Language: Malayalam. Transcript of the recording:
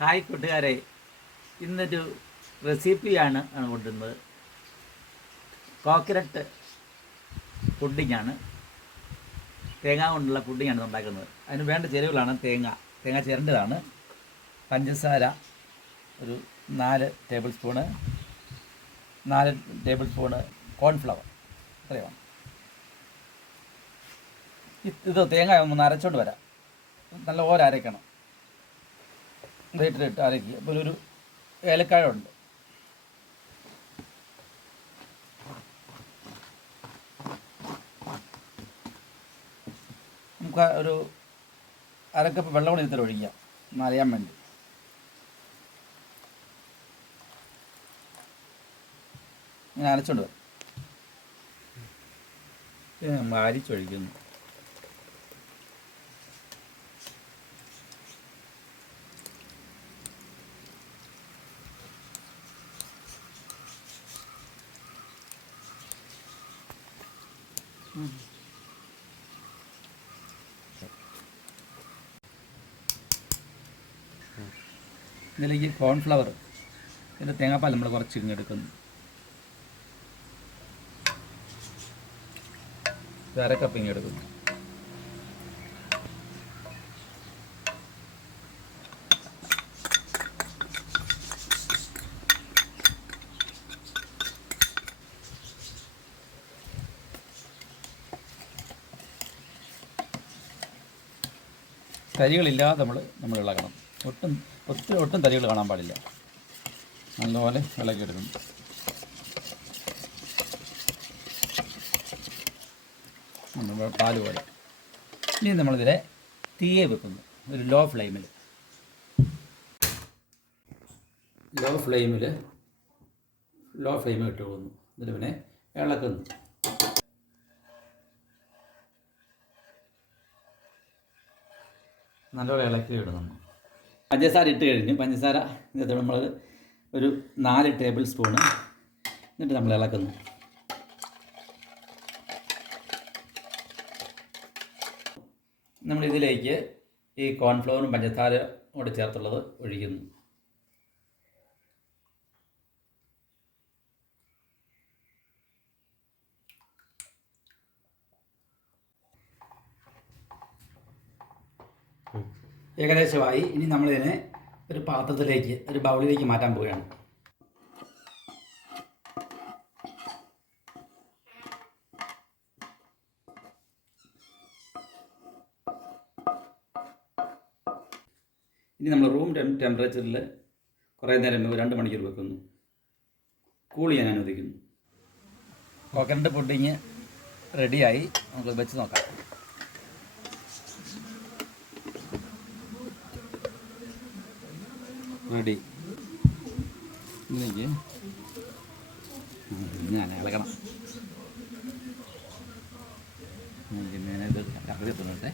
ഹായ് കൂട്ടുകാരെ. ഇന്നൊരു റെസിപ്പിയാണ് ആണ് കൊണ്ടുവന്നത്. കോക്കനട്ട് പുഡിങ്ങാണ്. തേങ്ങ കൊണ്ടുള്ള പുഡിങ്ങാണ് ഉണ്ടാക്കുന്നത്. അതിന് വേണ്ട ചേരുവകളാണ് തേങ്ങ. തേങ്ങ ചേരേണ്ടതാണ്. പഞ്ചസാര ഒരു നാല് ടേബിൾ സ്പൂണ്. നാല് ടേബിൾ സ്പൂണ് കോൺഫ്ലവർ. ഇത്രയാണ് ഇത് തേങ്ങ ഒന്ന് അരച്ചോണ്ട് വരാം. നല്ല ഓര വീട്ടിലിട്ട് അരക്കി അപ്പോൾ ഒരു ഏലക്കായ ഉണ്ട് നമുക്ക് ഒരു അരക്കപ്പ് വെള്ളം കൂടി ഇതിൽ ഒഴിക്കാം. ഒന്ന് അറിയാൻ വേണ്ടി. ഇങ്ങനെ അരച്ചോണ്ട് വരും. അരിച്ചൊഴിക്കുന്നു ഇതിലേക്ക് കോൺഫ്ലവർ ഇതിന്റെ തേങ്ങാപ്പാൽ നമ്മൾ കുറച്ച് ഇങ്ങെടുക്കുന്നു ഇത് അര കപ്പ് ഇങ്ങെടുക്കുന്നു തരികളില്ലാതെ നമ്മൾ നമ്മൾ ഇളകണം. ഒട്ടും ഒത്തിരി ഒട്ടും തരികൾ കാണാൻ പാടില്ല. നല്ലപോലെ ഇളക്കിയെടുക്കും പാൽ പോലെ. ഇനി നമ്മളിതിലെ തീയെ വെക്കുന്നു. ഒരു ലോ ഫ്ലെയിമിൽ ലോ ഫ്ലെയിമിൽ ലോ ഫ്ലെയിമിൽ ഇട്ട് പോകുന്നു എന്നിട്ട് പിന്നെ ഇളക്കുന്നു. നല്ലപോലെ ഇളക്കി ഇടുന്നു പഞ്ചസാര ഇട്ട് കഴിഞ്ഞ് പഞ്ചസാര എന്നിട്ട് നമ്മൾ ഒരു നാല് ടേബിൾ സ്പൂണ് എന്നിട്ട് നമ്മൾ ഇളക്കുന്നു. നമ്മളിതിലേക്ക് ഈ കോൺഫ്ലവറും പഞ്ചസാര കൂടെ ചേർത്തുള്ളത് ഒഴിക്കുന്നു. ഏകദേശമായി ഇനി നമ്മളിതിനെ ഒരു പാത്രത്തിലേക്ക് ഒരു ബൗളിലേക്ക് മാറ്റാൻ പോവുകയാണ്. ഇനി നമ്മൾ റൂം ടെമ്പറേച്ചറിൽ കുറേ നേരം രണ്ട് മണിക്കൂർ വെക്കുന്നു. കൂൾ ചെയ്യാൻ അനുവദിക്കുന്നു. കോക്കനട്ട് പുഡിങ് റെഡിയായി നമുക്ക് വെച്ച് നോക്കാം. റെഡി. ഇതിലേക്ക് ഞാൻ ഇളകണം. ഞാൻ ഇത് കറി തിന്നട്ടെ